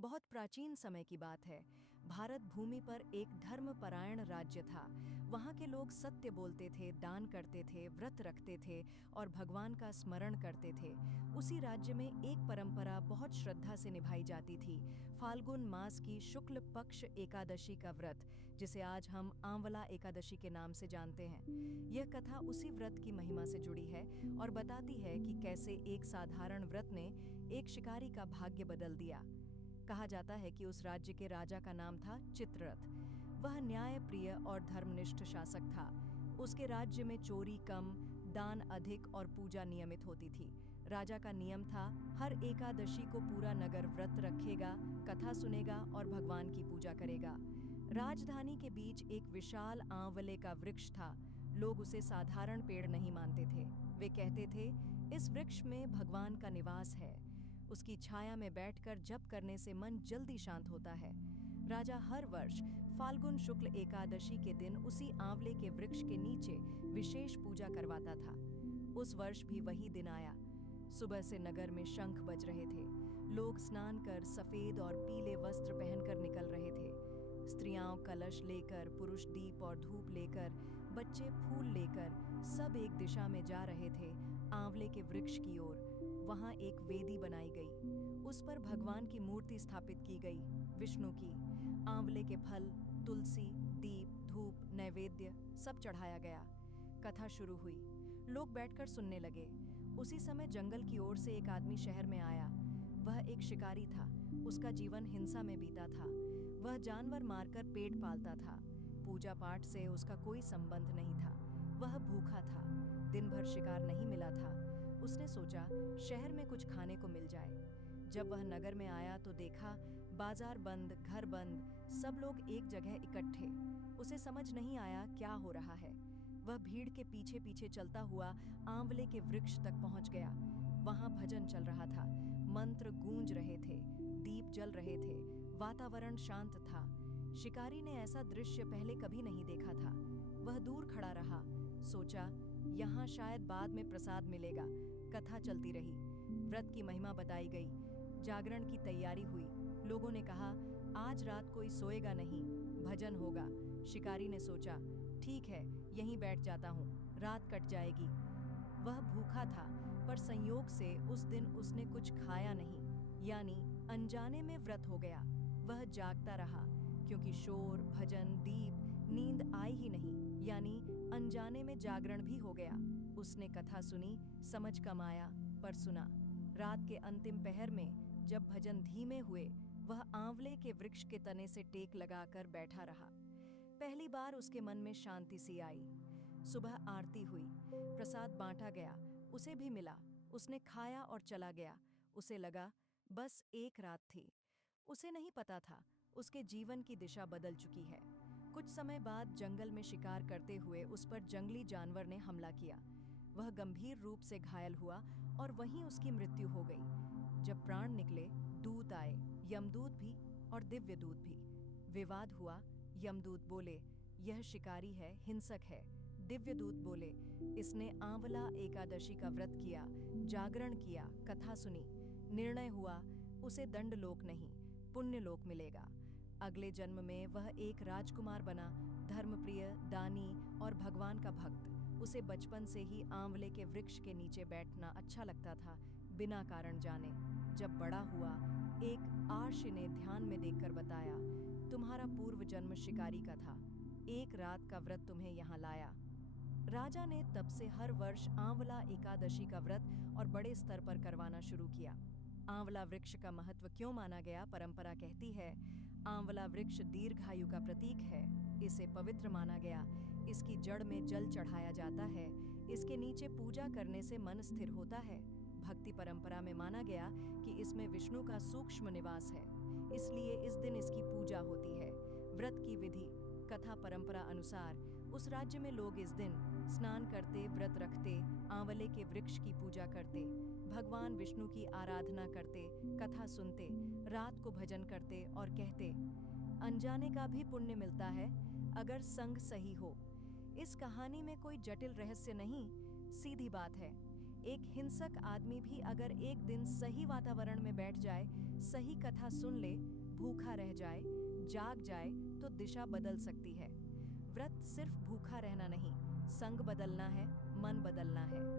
बहुत प्राचीन समय की बात है। भारत भूमि पर एक धर्मपरायण राज्य था। वहाँ के लोग सत्य बोलते थे, दान करते थे, व्रत रखते थे और भगवान का स्मरण करते थे। उसी राज्य में एक परंपरा बहुत श्रद्धा से निभाई जाती थी, फाल्गुन मास की शुक्ल पक्ष एकादशी का व्रत, जिसे आज हम आंवला एकादशी के नाम से जानते हैं। यह कथा उसी व्रत की महिमा से जुड़ी है और बताती है कि कैसे एक साधारण व्रत ने एक शिकारी का भाग्य बदल दिया। कहा जाता है कि उस राज्य के राजा का नाम था चित्ररथ। वह न्यायप्रिय और धर्मनिष्ठ शासक था। उसके राज्य में चोरी कम, दान अधिक और पूजा नियमित होती थी। राजा का नियम था, हर एकादशी को पूरा नगर व्रत रखेगा, कथा सुनेगा और भगवान की पूजा करेगा। राजधानी के बीच एक विशाल आंवले का वृक्ष था। लोग उसे साधारण पेड़ नहीं मानते थे। वे कहते थे, इस वृक्ष में भगवान का निवास है। उसकी छाया में बैठकर जप करने से मन जल्दी शांत होता है। राजा हर वर्ष फाल्गुन शुक्ल एकादशी के दिन उसी आंवले के वृक्ष के नीचे विशेष पूजा करवाता था। उस वर्ष भी वही दिन आया। सुबह से नगर में शंख बज रहे थे। लोग स्नान कर सफेद और पीले वस्त्र पहनकर निकल रहे थे। स्त्रियां कलश लेकर, पुरुष दीप और धूप लेकर, बच्चे फूल लेकर, सब एक दिशा में जा रहे थे, आंवले के वृक्ष की ओर। वहां एक वेदी बनाई गई। उस पर भगवान की मूर्ति स्थापित की गई, विष्णु की। आंवले के फल, तुलसी, दीप, धूप, नैवेद्य सब चढ़ाया गया। कथा शुरू हुई। लोग बैठकर सुनने लगे। उसी समय जंगल की ओर से एक आदमी शहर में आया। वह एक शिकारी था। उसका जीवन हिंसा में बीता था। वह जानवर मारकर पेट पालता था। पूजा पाठ से उसका कोई संबंध नहीं था। वह भूखा था। दिन भर शिकार नहीं मिला था। उसने सोचा, शहर में कुछ खाने को मिल जाए। जब वह नगर में आया तो देखा, बाजार बंद, घर बंद, सब लोग एक जगह इकट्ठे। उसे समझ नहीं आया क्या हो रहा है। वह भीड़ के पीछे पीछे चलता हुआ आंवले के वृक्ष तक पहुंच गया। वहां भजन चल रहा था, मंत्र गूंज रहे थे, दीप जल रहे थे, वातावरण शांत था। शिकारी ने ऐसा दृश्य पहले कभी नहीं देखा था। वह दूर खड़ा रहा, सोचा, यहाँ शायद बाद में प्रसाद मिलेगा। कथा चलती रही। व्रत की महिमा बताई गई। जागरण की तैयारी हुई। लोगों ने कहा, आज रात कोई सोएगा नहीं, भजन होगा। शिकारी ने सोचा, ठीक है, यहीं बैठ जाता हूँ, रात कट जाएगी। वह भूखा था, पर संयोग से उस दिन उसने कुछ खाया नहीं, यानी अनजाने में व्रत हो गया। वह जागता रहा, क्योंकि शोर, भजन, दीप, नींद आई ही नहीं, यानी अनजाने में जागरण भी हो गया। उसने कथा सुनी, समझ कम आया, पर सुना। रात के अंतिम पहर में जब भजन धीमे हुए, वह आंवले के वृक्ष के तने से टेक लगाकर बैठा रहा। पहली बार उसके मन में शांति सी आई। सुबह आरती हुई, प्रसाद बांटा गया, उसे भी मिला। उसने खाया और चला गया। उसे लगा, बस एक रात थी। उसे नहीं पता था, उसके जीवन की दिशा बदल चुकी है। कुछ समय बाद जंगल में शिकार करते हुए उस पर जंगली जानवर ने हमला किया। वह गंभीर रूप से घायल हुआ और वहीं उसकी मृत्यु हो गई। जब प्राण निकले, दूत आए, यमदूत भी और दिव्य दूत भी। विवाद हुआ। यमदूत बोले, यह शिकारी है, हिंसक है। दिव्य दूत बोले, इसने आंवला एकादशी का व्रत किया, जागरण किया, कथा सुनी। निर्णय हुआ, उसे दंडलोक नहीं, पुण्यलोक मिलेगा। अगले जन्म में वह एक राजकुमार बना, धर्मप्रिय, दानी और भगवान का भक्त। उसे बचपन से ही आंवले के वृक्ष के नीचे बैठना अच्छा लगता था, बिना कारण जाने। जब बड़ा हुआ, एक आर्षि ने ध्यान में देखकर बताया, तुम्हारा पूर्व जन्म शिकारी का था, एक रात का व्रत तुम्हें यहाँ लाया। राजा ने तब से हर वर्ष आंवला एकादशी का व्रत और बड़े स्तर पर करवाना शुरू किया। आंवला वृक्ष का महत्व क्यों माना गया? परंपरा कहती है, आंवला वृक्ष दीर्घायु का प्रतीक है। इसे पवित्र माना गया। इसकी जड़ में जल चढ़ाया जाता है। इसके नीचे पूजा करने से मन स्थिर होता है। भक्ति परंपरा में माना गया कि इसमें विष्णु का सूक्ष्म निवास है, इसलिए इस दिन इसकी पूजा होती है। व्रत की विधि। कथा परंपरा अनुसार उस राज्य में लोग इस दिन स्नान करते, व्रत रखते, आंवले के वृक्ष की पूजा करते, भगवान विष्णु की आराधना करते, कथा सुनते, रात को भजन करते और कहते, अनजाने का भी पुण्य मिलता है अगर संग सही हो। इस कहानी में कोई जटिल रहस्य नहीं, सीधी बात है। एक हिंसक आदमी भी अगर एक दिन सही वातावरण में बैठ जाए, सही कथा सुन ले, भूखा रह जाए, जाग जाए तो दिशा बदल सकती है। व्रत सिर्फ भूखा रहना नहीं, संग बदलना है, मन बदलना है।